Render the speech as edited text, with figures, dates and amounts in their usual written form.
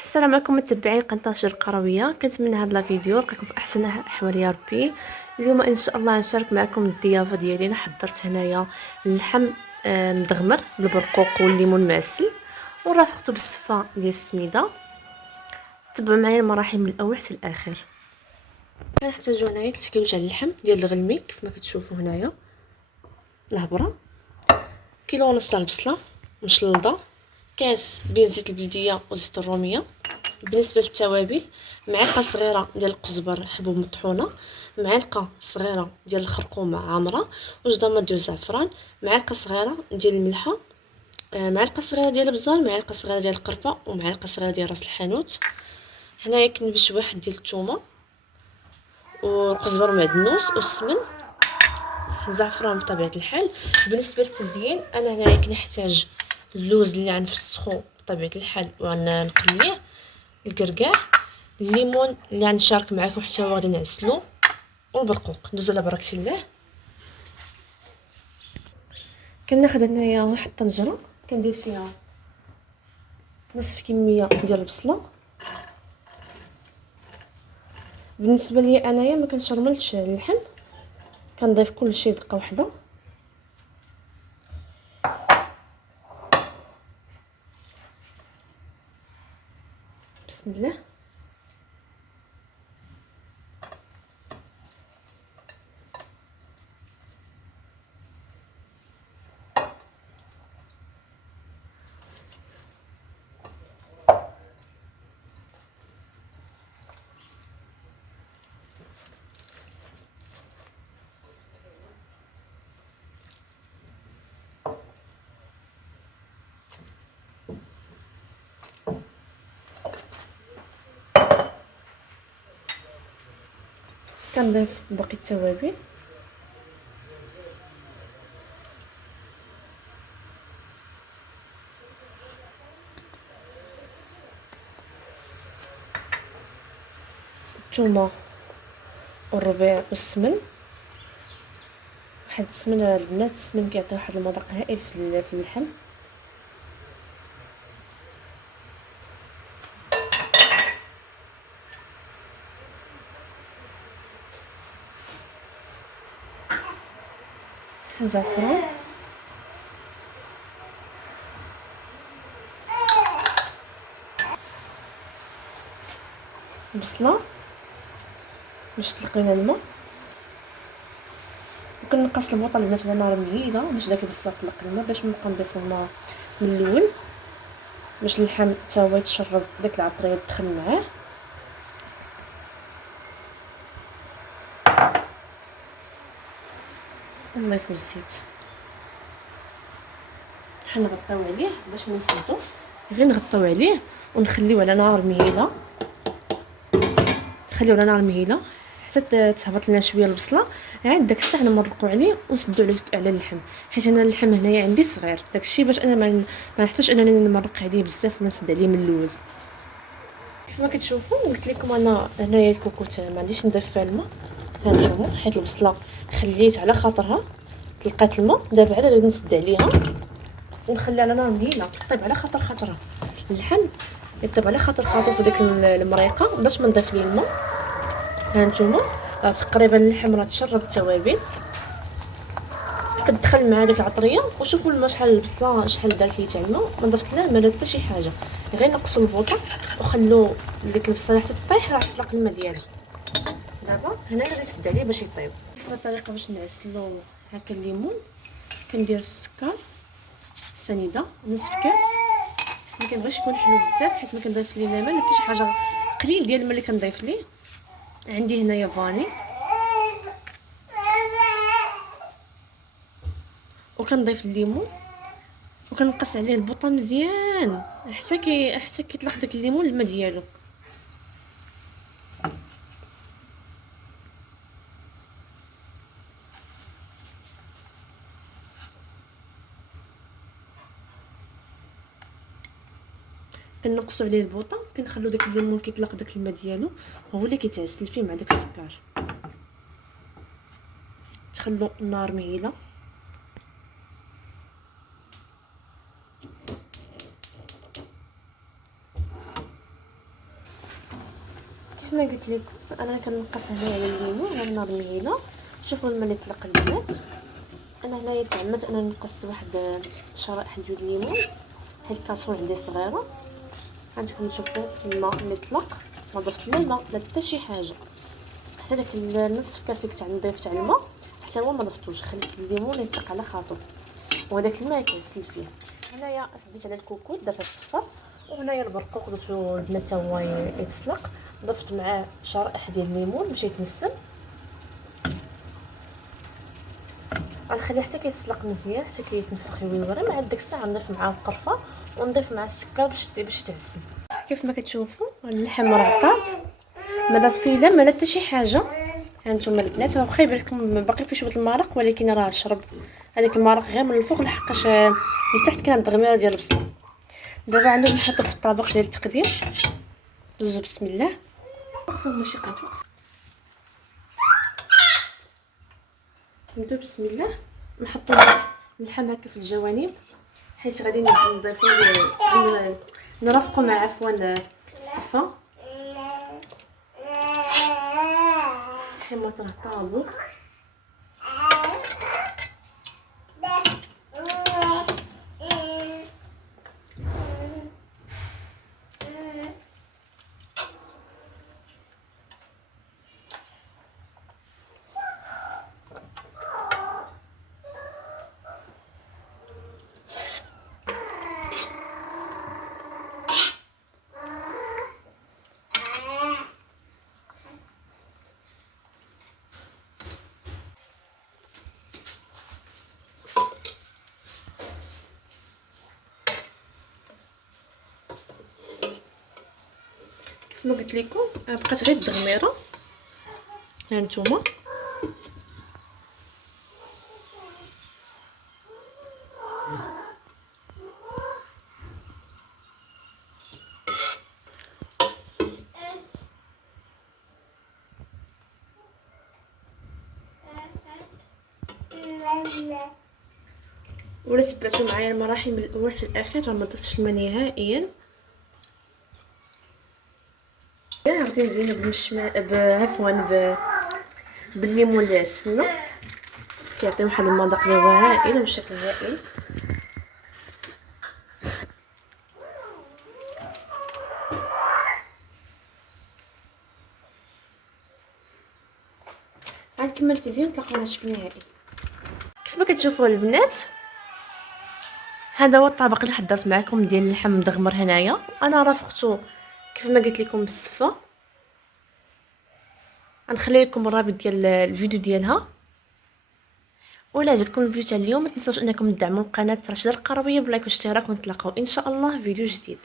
السلام عليكم متابعين قناه شرق قرويه. كنتمنى هذا الفيديو يلقاكم في احسن احوال يا ربي. اليوم ان شاء الله نشارك معكم الضيافه ديالي. انا حضرت هنايا اللحم مدغمر بالبرقوق والليمون معسل، ورافقته بالصفه ديال السميده. تبعوا معايا المراحل من الاول حتى الاخر. كنحتاجو هنايا 3 كيلو تاع اللحم ديال الغلمي كيف ما كتشوفوا هنايا، الهبره، كيلو ونص تاع البصله مشلضه، كاس بين زيت البلديه وزيت الروميه. بالنسبه للتوابل، معلقه صغيره ديال القزبر حبوب مطحونه، معلقه صغيره ديال الخرقومه عامره، وجوج ضماد ديال الزعفران، معلقه صغيره ديال الملحه، معلقه صغيره ديال البزار، معلقه صغيره ديال القرفه، ومعلقه صغيره ديال راس الحانوت. هنايا كنبش واحد ديال الثومه والقزبر معدنوس والسمن، الزعفران بطبيعه الحال. بالنسبه للتزيين انا هنايا كنحتاج اللوز اللي غنفسخو بطبيعه الحال وغنقليه، الكركاع، الليمون اللي غنشارك معكم حتى هو غادي نعسلو، والبرقوق. ندوزو على بركه الله. كناخذ هنايا واحد الطنجره كندير فيها نصف كميه ديال البصله. بالنسبه لي انايا ما كنشرملش اللحم، كنضيف كل شيء دقه واحده. بسم الله. كنضيف باقي التوابل، الثومه والربيع والسمن. واحد السمن البنات، السمن كيعطي واحد المذاق هائل في اللحم. الزعفران، البصله باش تلقينا الماء، وكنقص الماء البنات على نار مهيله باش داك البصله تطلق الماء، باش نبقى نضيفو الماء من الاول باش اللحم حتى هو يتشرب داك العطريه تدخل معاه. نضيفو الزيت، حنغطيو عليه باش ما نسدو، غير نغطيو عليه ونخليوه على نار مهيله، نخليوه على نار مهيله حتى تهبط لنا شويه البصله. عاد داك الساعه نمرقوا عليه ونسدو على اللحم، حيت انا اللحم هنايا عندي صغير، داكشي باش انا ما نحتاجش انني نمرق عليه بزاف ونسد عليه من الاول. كيف ما كتشوفوا قلت لكم انا هنايا الكوكوت ما عنديش نضيف فيها الماء، ها نتوما، حيت البصله خليت على خاطرها تلقات الماء. دابا عاد غادي نسد عليها ونخليها على نار مهيله طيب على خاطرها. اللحم يطيب على خاطر خاطو في ديك المريقه باش ما نضيف ليه الماء. ها نتوما راه تقريبا اللحم راه تشرب التوابل، كتدخل مع ديك العطريه. وشوفوا الماء شحال، البصله شحال دارت لي تاع الماء، ما ضفت لها ما درت حتى شي حاجه، غير نقصوا البوطه وخلوا ديك البصله حتى تطيح راه تطلق الماء ديالها. دابا هنا غادي نسد عليه باش يطيب. بالنسبه للطريقه باش نعسلو هكا الليمون، كندير السكر سنيده نصف كاس، ما كنبغيش يكون حلو بزاف حيت ما كنضيف ليه لا ماء حتى شي حاجه، قليل ديال الماء اللي كنضيف ليه. عندي هنايا فاني، وكنضيف الليمون وكنقص عليه البوطه مزيان حتى كيطلق داك الليمون الماء ديالو. كنقصوا عليه البوطه، كنخلو داك الليمون كيطلق داك الماء ديالو، هو اللي كيتعسل فيه مع داك السكر. تخلو النار مهيله. كيف ما قلت لكم انا كنقص هنايا على الليمون على النار مهيله. شوفوا الماء اللي طلق البنات. انا هنايا تعمدت انا نقص واحد شرائح ديال الليمون حيت الكاسرول عندي صغيره. عندكم تشوفوا الماء اللي طلق، ما ضفت لا الماء لا حتى شي حاجه، حتى داك النصف كاس اللي كنت نضيف تاع الماء حتى هو ما ضفتوش، خليت الليمون يطلق على خاطر وهذاك الماء يتعسل فيه. هنايا سديت على الكوكوط دابا الصفر، وهنايا البرقوق درتو البنات حتى هو يتسلق، ضفت معاه شرائح ديال الليمون باش يتنسم. غنخليه حتى كيتسلق مزيان حتى كيتنفخ ويوري. مع ديك الساعه نضيف معاه القرفه ونضيف معاه السكر باش يتعسل. كيف ما كتشوفوا اللحم راه طاب، ما دات فيه لا ما لا حتى شي حاجه. هانتوما البنات راه واخا يبان لكم باقي فيه شويه المرق ولكن راه شرب هذاك المرق غير من الفوق لحقاش من تحت كانت التغميره ديال البصله. دابا عندنا نحطو في الطبق ديال التقديم. دوزو بسم الله. وقفوا ماشي قطو. نبداو بسم الله نحطو اللحم هكا في الجوانب حيت غادي نضيفو نرافقو مع السفه. الحماط راه طابو. كيف ما قلت لكم بقات غير التغميره. هانتوما ولا تبعتوا معايا المراحل من الاول حتى الاخير، راه ما ضفتش الماء نهائيا. غادي نزينو بالليمون السنه كيعطي واحد المذاق اللي هو هائل وشكل هائل. غنكمل التزيين ونتلاقاو مع الشكل النهائي. كيف ما كتشوفوا البنات هذا هو الطبق اللي حضرت معكم ديال اللحم مدغمر. هنايا انا رافقته كيف ما قلت لكم بالسفه. غنخلي لكم الرابط ديال الفيديو ديالها. ولا عجبكم الفيديو تاع اليوم ما تنسوش انكم تدعموا القناه رشيده القرويه بلايك واشتراك، ونتلاقاو ان شاء الله في فيديو جديد.